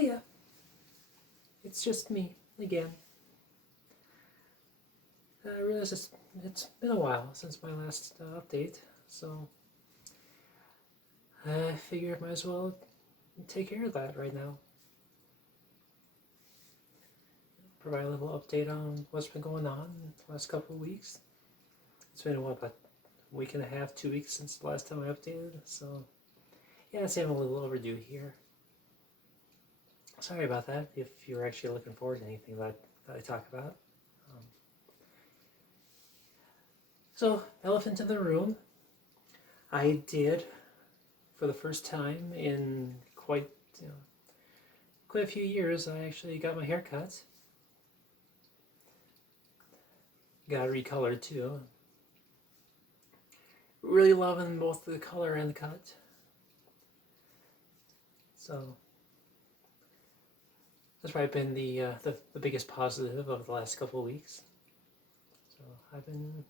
Hey, it's just me again. I realize it's been a while since my last update, so I figure I might as well take care of that right now. Provide a little update on what's been going on in the last couple of weeks. It's been, what, about a week and a half, 2 weeks since the last time I updated, so yeah, I'd say I'm a little overdue here. Sorry about that, if you're actually looking forward to anything that I talk about. So, elephant in the room. I did, for the first time in quite a few years, I actually got my hair cut. Got it recolored too. Really loving both the color and the cut. So that's probably been the biggest positive of the last couple of weeks. So I've been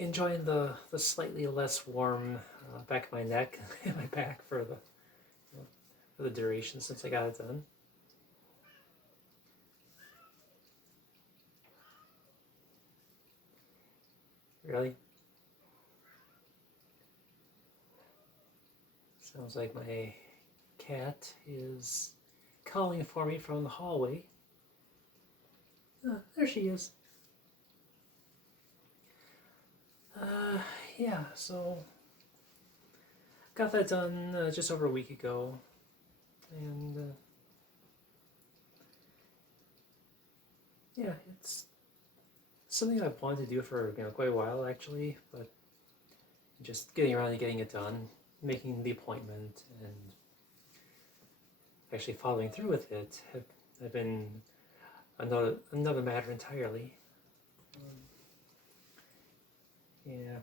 enjoying the slightly less warm back of my neck and my back for the duration since I got it done. Really? Sounds like my cat is calling for me from the hallway. There she is. Yeah, so got that done just over a week ago, and yeah, it's something I've wanted to do for quite a while actually, but just getting around to getting it done, making the appointment, and actually following through with it have been another matter entirely. Yeah.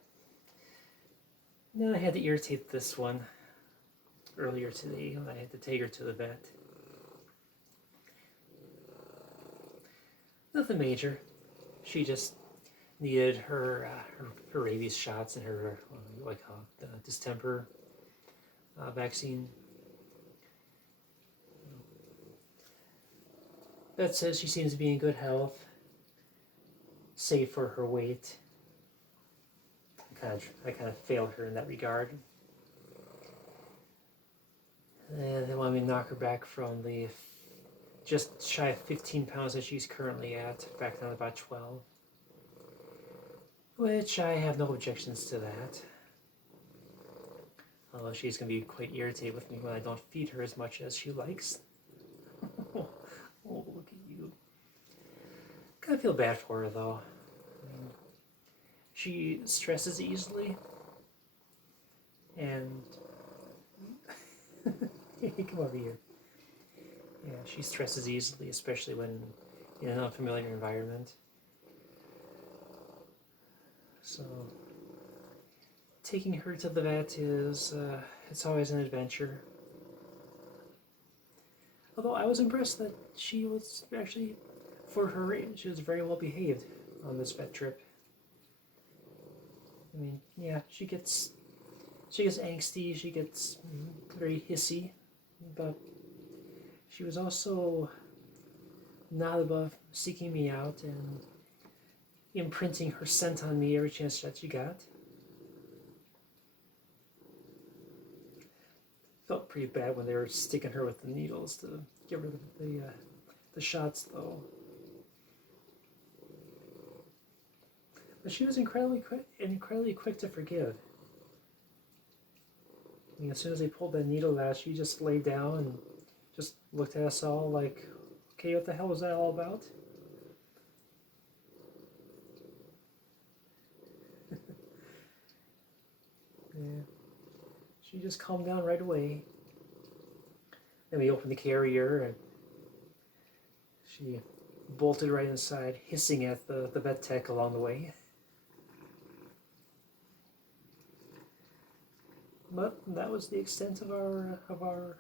Then I had to irritate this one earlier today. I had to take her to the vet. Nothing major. She just needed her rabies shots and her distemper vaccine. Vet says she seems to be in good health, save for her weight. I kind of failed her in that regard. And they want me to knock her back from the just shy of 15 pounds that she's currently at, back down to about 12. Which I have no objections to that. Although she's going to be quite irritated with me when I don't feed her as much as she likes. Oh, look at you. Kind of feel bad for her though. She stresses easily, and come over here. Yeah, she stresses easily, especially when in an unfamiliar environment. So taking her to the vet is it's always an adventure. Although I was impressed that she was actually, for her age, she was very well behaved on this vet trip. I mean, yeah, she gets angsty, she gets very hissy, but she was also not above seeking me out and imprinting her scent on me every chance that she got. Felt pretty bad when they were sticking her with the needles to give her the shots, though. But she was incredibly quick to forgive. I mean, as soon as they pulled that needle out, she just laid down and just looked at us all like, okay, what the hell was that all about? Yeah. She just calmed down right away. Then we opened the carrier and she bolted right inside, hissing at the vet tech along the way. But that was the extent of our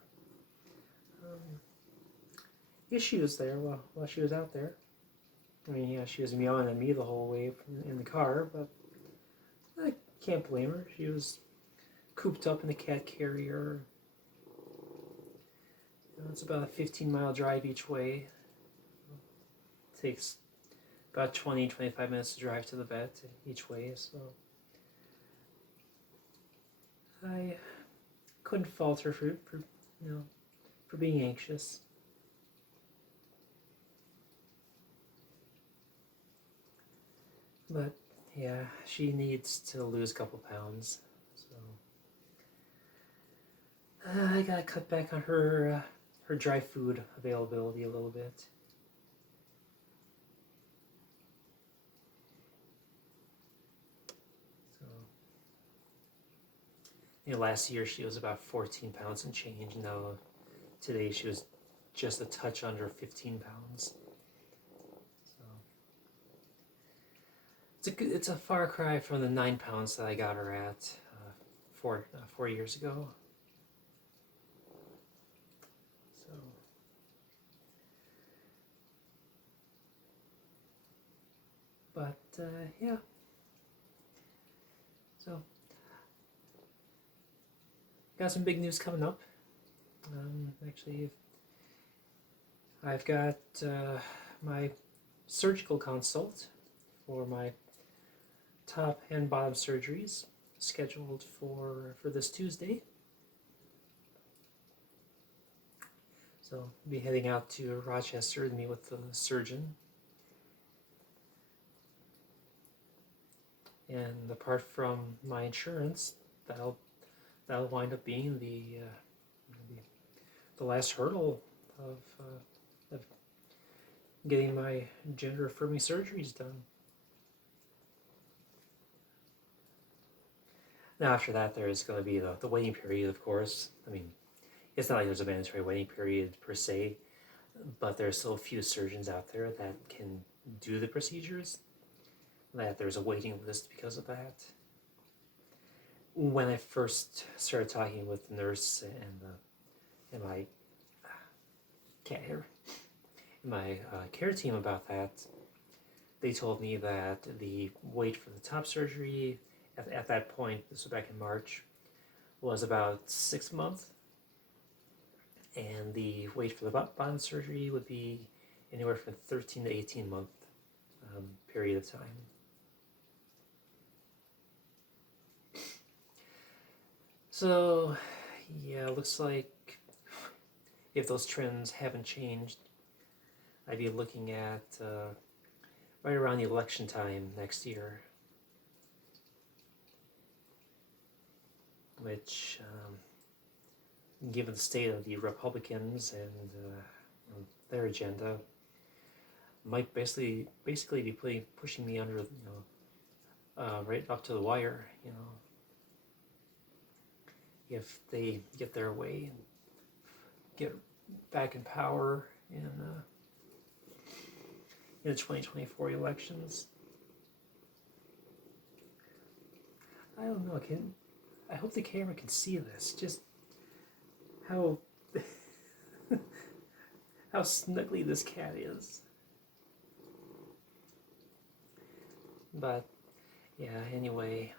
issues there while she was out there. I mean, yeah, she was meowing at me the whole way in the car, but I can't blame her. She was cooped up in the cat carrier, It's about a 15-mile drive each way. It takes about 20-25 minutes to drive to the vet each way, so I couldn't fault her for for being anxious. But yeah, she needs to lose a couple pounds, so I gotta cut back on her dry food availability a little bit. So last year she was about 14 pounds and change. Now today she was just a touch under 15 pounds. So it's a far cry from the 9 pounds that I got her at 4 years ago. So but yeah. So got some big news coming up. Actually, I've got my surgical consult for my top and bottom surgeries scheduled for this Tuesday. So I'll be heading out to Rochester to meet with the surgeon. And apart from my insurance, that'll wind up being the last hurdle of getting my gender affirming surgeries done. Now after that, there's going to be the waiting period, of course. I mean, it's not like there's a mandatory waiting period per se, but there's still a few surgeons out there that can do the procedures, that there's a waiting list because of that. When I first started talking with the nurse and my care team about that, they told me that the wait for the top surgery at that point, this was back in March, was about 6 months, and the wait for the bottom surgery would be anywhere from 13 to 18 month period of time. So yeah, it looks like if those trends haven't changed, I'd be looking at right around the election time next year, which, given the state of the Republicans and their agenda, might basically be pushing me under, right up to the wire, if they get their way and get back in power in the 2024 elections. I don't know. I hope the camera can see this. Just how how snuggly this cat is. But yeah. Anyway,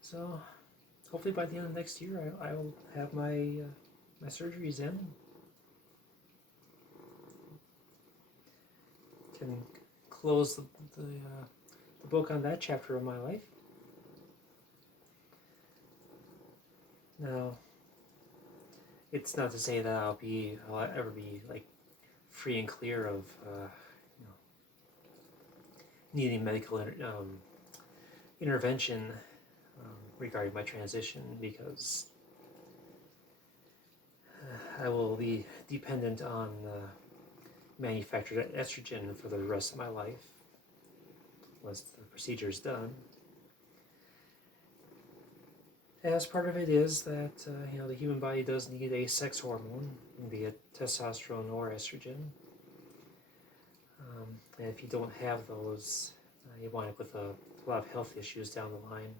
so hopefully by the end of next year, I will have my my surgeries in. Can close the book on that chapter of my life. Now, it's not to say that I'll ever be like free and clear of needing medical intervention regarding my transition, because I will be dependent on manufactured estrogen for the rest of my life once the procedure is done. As part of it is that the human body does need a sex hormone, be it testosterone or estrogen. And if you don't have those, you wind up with a lot of health issues down the line.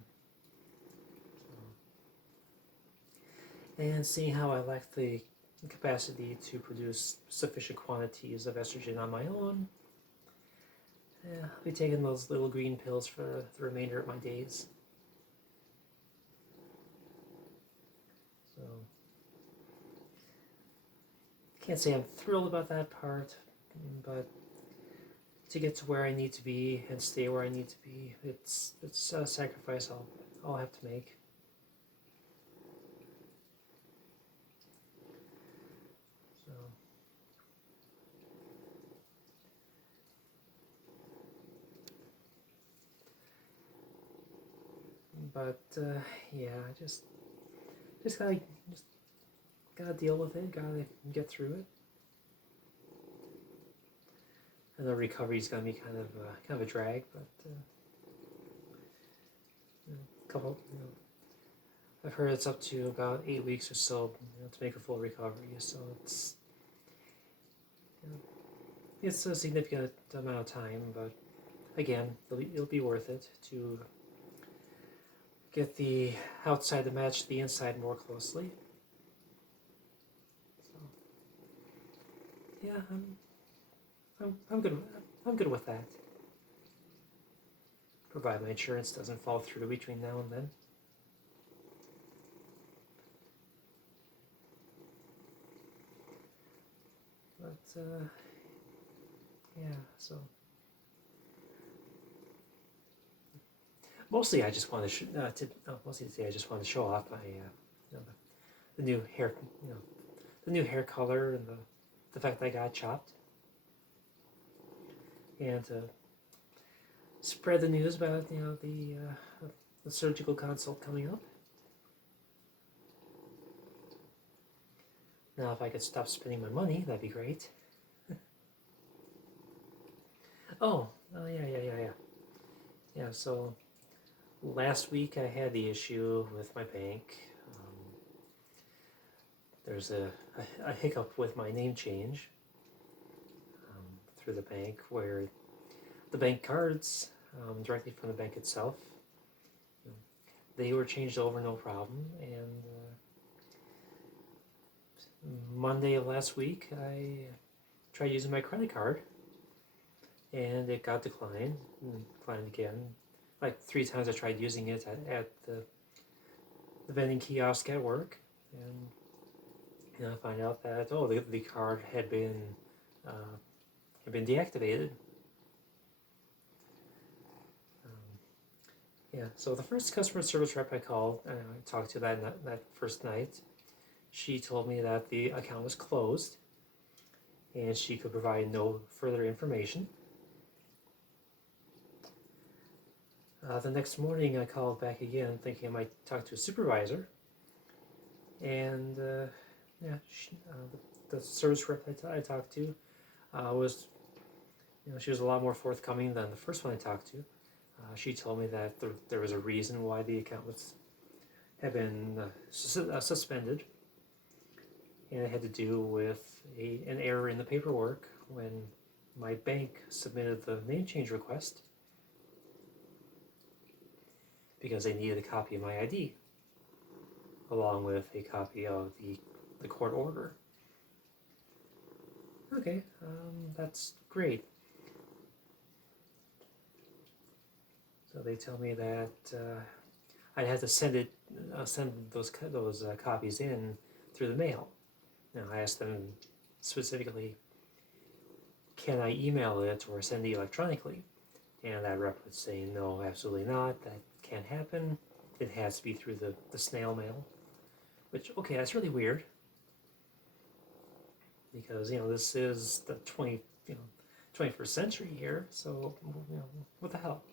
And seeing how I lack the capacity to produce sufficient quantities of estrogen on my own, I'll be taking those little green pills for the remainder of my days. So, can't say I'm thrilled about that part, but to get to where I need to be and stay where I need to be, it's a sacrifice I'll have to make. So, but yeah, just gotta just gotta deal with it. Gotta get through it. And the recovery's gonna be kind of a drag, but a couple. I've heard it's up to about 8 weeks or so, to make a full recovery. So it's a significant amount of time, but again, it'll be worth it to get the outside to match the inside more closely. So yeah, I'm good. I'm good with that. Provide my insurance doesn't fall through between now and then. But yeah, so mostly I just want to mostly today I just want to show off my the new hair the new hair color and the fact that I got chopped, and to spread the news about the surgical consult coming up. Now, if I could stop spending my money, that'd be great. Oh, yeah. So last week I had the issue with my bank. There's a hiccup with my name change through the bank, where the bank cards directly from the bank itself, they were changed over no problem, and Monday of last week I tried using my credit card and it got declined again. Like 3 times I tried using it at the vending kiosk at work, and I find out that the card had been deactivated. Yeah, so the first customer service rep I called, I talked to that first night. She told me that the account was closed and she could provide no further information. The next morning I called back again thinking I might talk to a supervisor, and the service rep I talked to was, she was a lot more forthcoming than the first one I talked to. She told me that there was a reason why the account had been suspended, and it had to do with an error in the paperwork when my bank submitted the name change request, because they needed a copy of my ID along with a copy of the court order. Okay, that's great. So they tell me that I'd have to send those copies in through the mail. Now I asked them specifically, can I email it or send it electronically? And that rep would say, no, absolutely not. That can't happen. It has to be through the snail mail. Which, okay, that's really weird, because this is the 21st century here. So what the hell?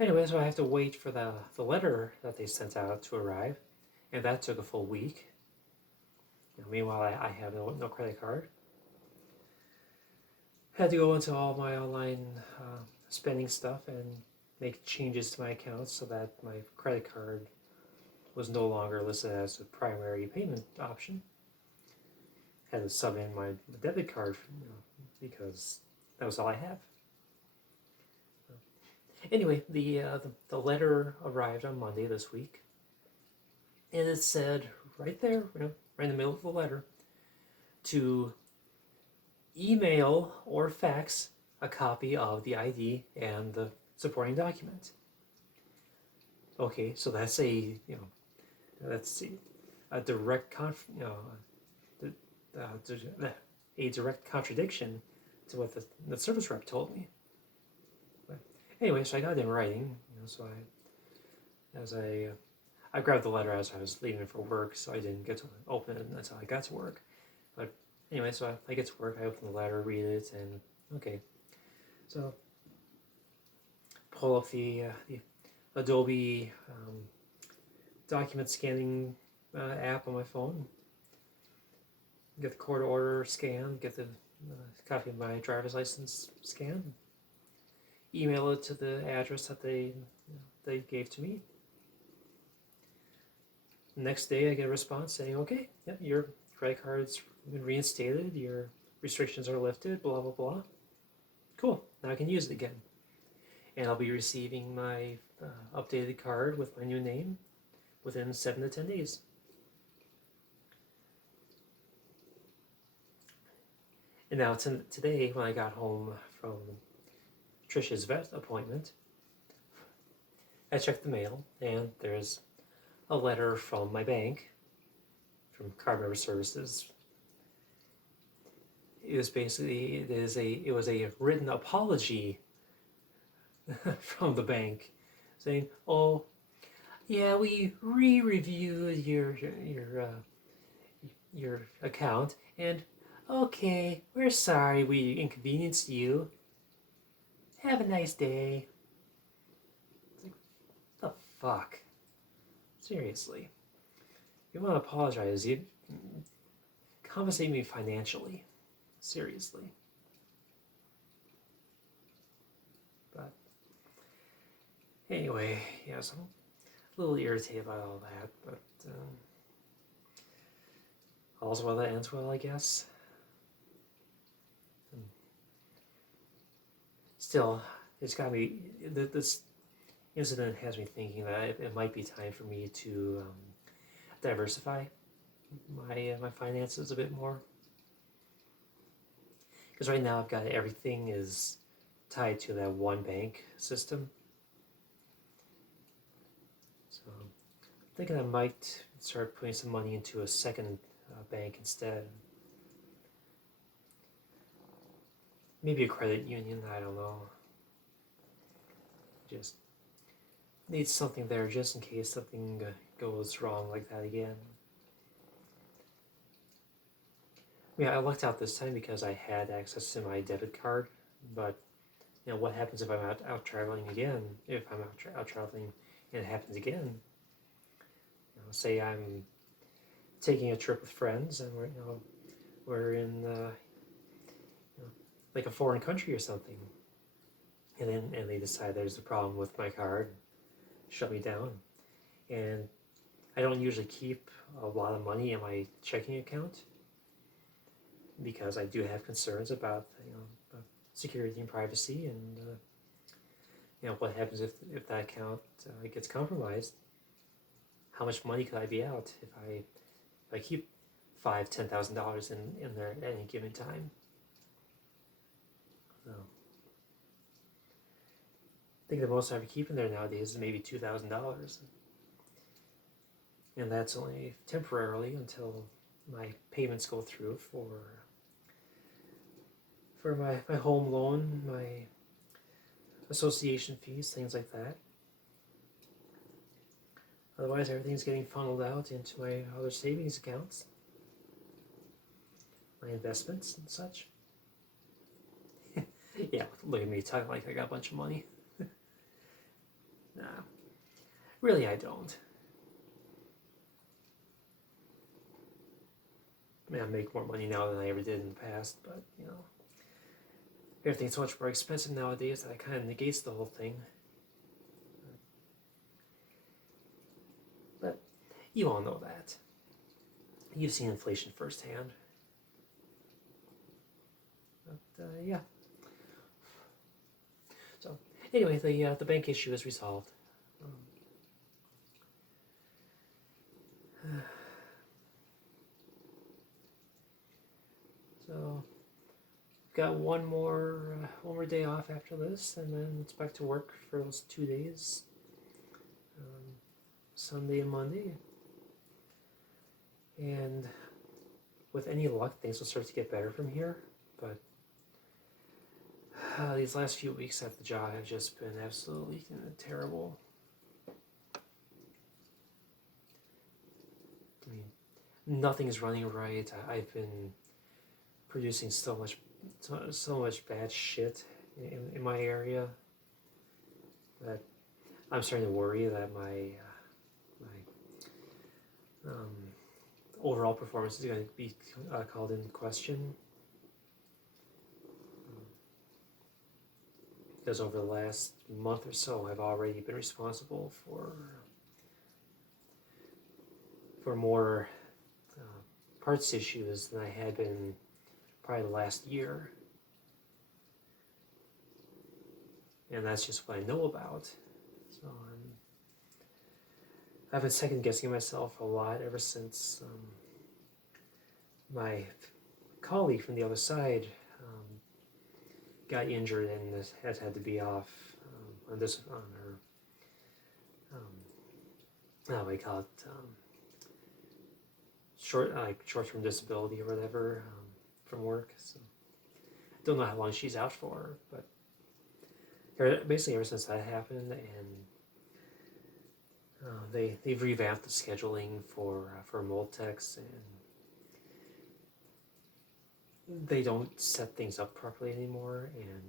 Anyway, so I have to wait for the letter that they sent out to arrive, and that took a full week. Meanwhile, I have no credit card. Had to go into all my online spending stuff and make changes to my accounts so that my credit card was no longer listed as a primary payment option. Had to sub in my debit card, because that was all I have. Anyway, the letter arrived on Monday this week, and it said right there, right in the middle of the letter, to email or fax a copy of the ID and the supporting document. Okay, so that's a direct a direct contradiction to what the service rep told me. But anyway, so I got it in writing. So I grabbed the letter as I was leaving for work, so I didn't get to open it until I got to work. But anyway, so I get to work, I open the letter, read it, and okay. So pull up the Adobe document scanning app on my phone. Get the court order scanned, get the copy of my driver's license scanned, email it to the address that they gave to me. The next day I get a response saying, okay, yep, your credit card's been reinstated, your restrictions are lifted, blah, blah, blah. Cool, now I can use it again. And I'll be receiving my updated card with my new name within 7 to 10 days. And now today, when I got home from Trisha's vet appointment, I checked the mail, and there's a letter from my bank, from Card Member Services. It was a written apology from the bank, saying, "Oh, yeah, we re-reviewed your account, and okay, we're sorry we inconvenienced you. Have a nice day." It's like, what the fuck? Seriously. You want to apologize, you compensate me financially. Seriously. But anyway, yeah, so I'm a little irritated about all that, but all's well that ends well, I guess. Still, it's got me, this incident has me thinking that it might be time for me to diversify my finances a bit more. Because right now I've got everything is tied to that one bank system. So I'm thinking I might start putting some money into a second bank instead. Maybe a credit union, I don't know. Just need something there just in case something goes wrong like that again. Yeah, I lucked out this time because I had access to my debit card, but what happens if I'm out traveling again? If I'm out traveling and it happens again, say I'm taking a trip with friends and we're in like a foreign country or something, and they decide there's a problem with my card, shut me down, and I don't usually keep a lot of money in my checking account because I do have concerns about security and privacy, and what happens if that account gets compromised. How much money could I be out if I keep $5,000-$10,000 in there at any given time? So I think the most I would keep in there nowadays is maybe $2,000, and that's only temporarily until my payments go through for my home loan, my association fees, things like that. Otherwise, everything's getting funneled out into my other savings accounts, my investments and such. Yeah, look at me talking like I got a bunch of money. Nah, really I don't. I mean, I make more money now than I ever did in the past, but everything's so much more expensive nowadays that it kind of negates the whole thing. But you all know that. You've seen inflation firsthand. But yeah. So anyway, the bank issue is resolved. So got one more day off after this, and then it's back to work for those 2 days, Sunday and Monday. And with any luck, things will start to get better from here. But these last few weeks at the job have just been absolutely terrible. I mean, nothing's running right. I've been producing so much bad shit in my area that I'm starting to worry that my overall performance is going to be called into question. Because over the last month or so, I've already been responsible for more parts issues than I had been probably the last year. And that's just what I know about. So I've been second guessing myself a lot ever since my colleague from the other side got injured and has had to be off on her how do I call it, short-term disability or whatever from work. So I don't know how long she's out for, but basically ever since that happened, and they've revamped the scheduling for mold techs, and they don't set things up properly anymore, and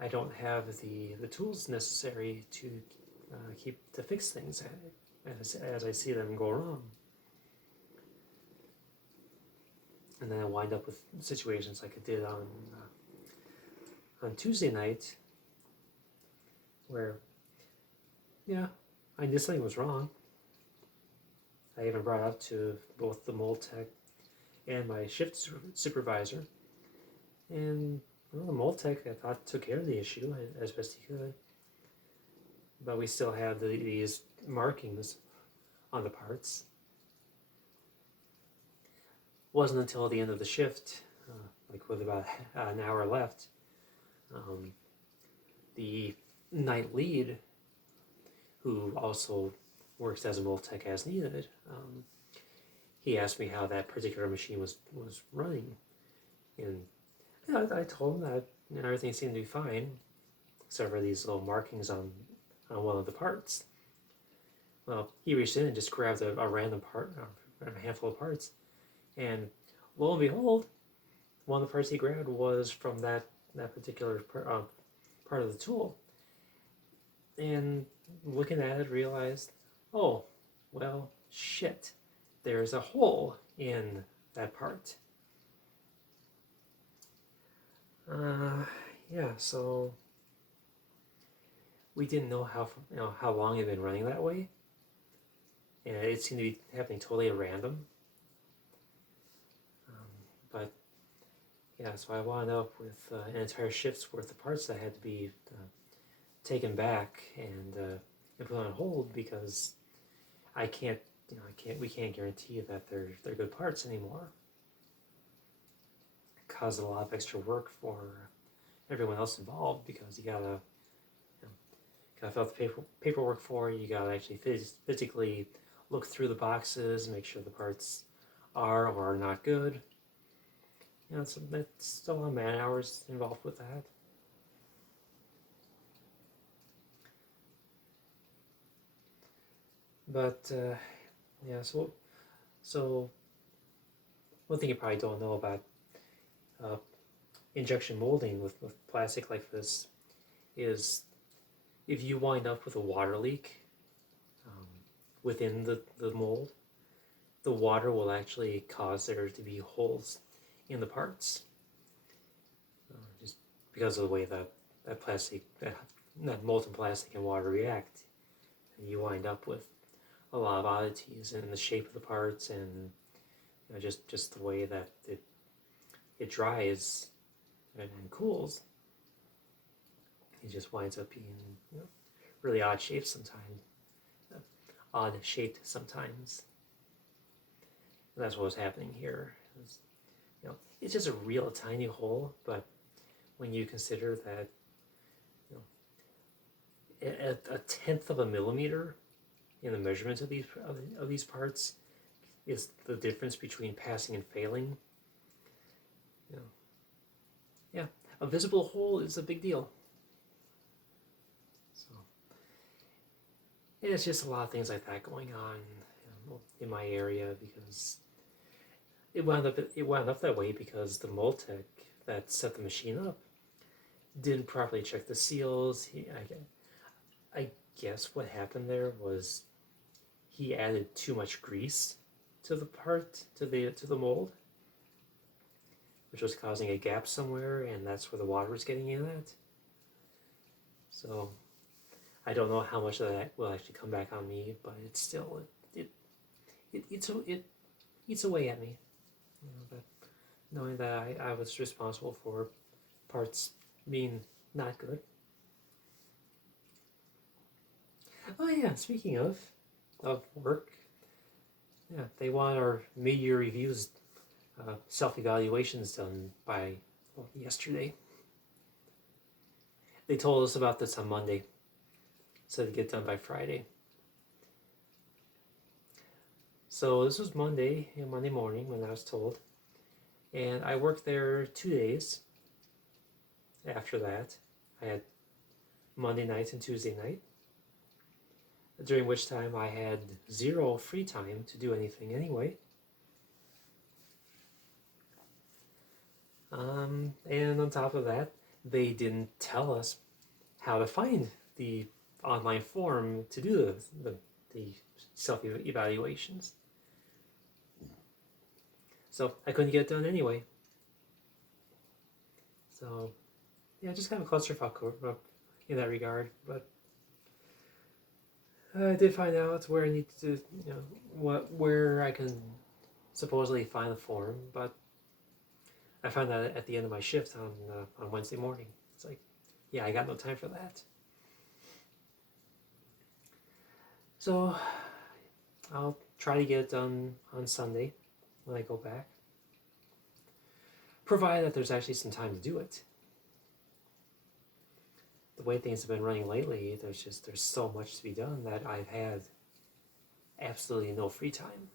I don't have the tools necessary to fix things as I see them go wrong. And then I wind up with situations like I did on Tuesday night, where, yeah, I knew something was wrong. I even brought it up to both the mold tech and my shift supervisor, and the mold tech, I thought, took care of the issue as best he could, but we still had these markings on the parts. Wasn't until the end of the shift, like with about an hour left, the night lead, who also works as a mold tech as needed, he asked me how that particular machine was running, and I told him that everything seemed to be fine, except for these little markings on one of the parts. Well, he reached in and just grabbed a random part, a handful of parts, and lo and behold, one of the parts he grabbed was from that particular part of the tool. And looking at it, realized, oh, well, shit, there's a hole in that part. Yeah, so we didn't know how long it had been running that way, and it seemed to be happening totally at random. But yeah, so I wound up with an entire shift's worth of parts that had to be taken back and put on hold, because we can't guarantee that they're good parts anymore. It caused a lot of extra work for everyone else involved, because you gotta fill out the paperwork for it. You gotta actually physically look through the boxes and make sure the parts are or are not good. So that's a lot of man hours involved with that. But yeah, so one thing you probably don't know about injection molding with plastic like this is, if you wind up with a water leak within the mold, the water will actually cause there to be holes in the parts, just because of the way that molten plastic and water react. And you wind up with a lot of oddities in the shape of the parts, and just the way that it dries and cools. It just winds up being really odd shaped sometimes. Odd shaped sometimes. And that's what was happening here. It's just a real tiny hole, but when you consider that a tenth of a millimeter in the measurement of these parts is the difference between passing and failing. You know, yeah, a visible hole is a big deal. So yeah, it's just a lot of things like that going on, you know, in my area, because it wound up that way because the mold tech that set the machine up didn't properly check the seals. I guess what happened there was he added too much grease to the mold, which was causing a gap somewhere, and that's where the water was getting in at. So I don't know how much of that will actually come back on me, but it's still it eats away at me. You know, that knowing that I was responsible for parts being not good. Oh yeah, speaking of work, yeah, they want our mid-year reviews, self-evaluations done by yesterday. They told us about this on Monday, so to get done by Friday. So this was Monday morning when I was told, and I worked there 2 days. After that, I had Monday night and Tuesday night, during which time I had 0 free time to do anything anyway. And on top of that, they didn't tell us how to find the online form to do the self-evaluations. So I couldn't get it done anyway. So yeah, just kind of a clusterfuck in that regard. But I did find out where I need to, you know, where I can supposedly find the form, but I found that at the end of my shift on Wednesday morning. It's like, yeah, I got no time for that. So I'll try to get it done on Sunday when I go back, provided that there's actually some time to do it. The way things have been running lately, there's so much to be done that I've had absolutely no free time.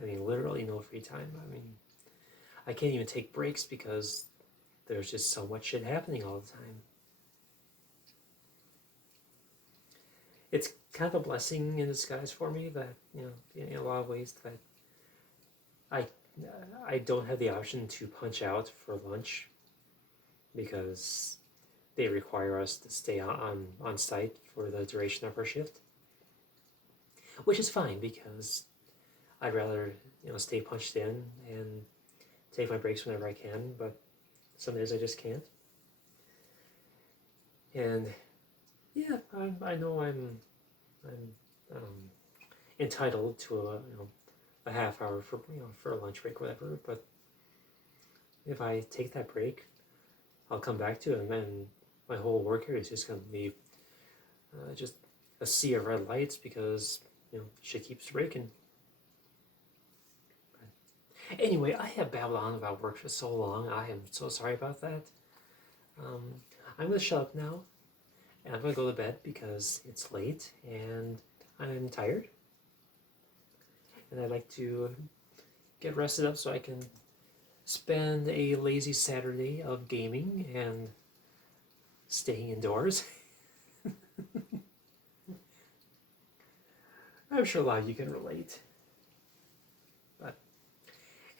I mean, literally no free time. I mean, I can't even take breaks because there's just so much shit happening all the time. It's kind of a blessing in disguise for me that, you know, in a lot of ways, that I don't have the option to punch out for lunch because they require us to stay on site for the duration of our shift, which is fine because I'd rather, you know, stay punched in and take my breaks whenever I can, but some days I just can't. And yeah, I know I'm entitled to a half hour for a lunch break, whatever. But if I take that break, I'll come back to it, and then my whole work area is just going to be just a sea of red lights because, you know, shit keeps breaking. But anyway, I have babbled on about work for so long. I am so sorry about that. I'm going to shut up now, and I'm going to go to bed because it's late and I'm tired. And I'd like to get rested up so I can spend a lazy Saturday of gaming and staying indoors. I'm sure a lot of you can relate. But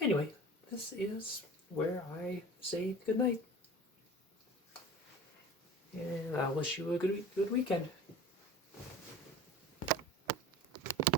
anyway, this is where I say goodnight. And I wish you a good weekend.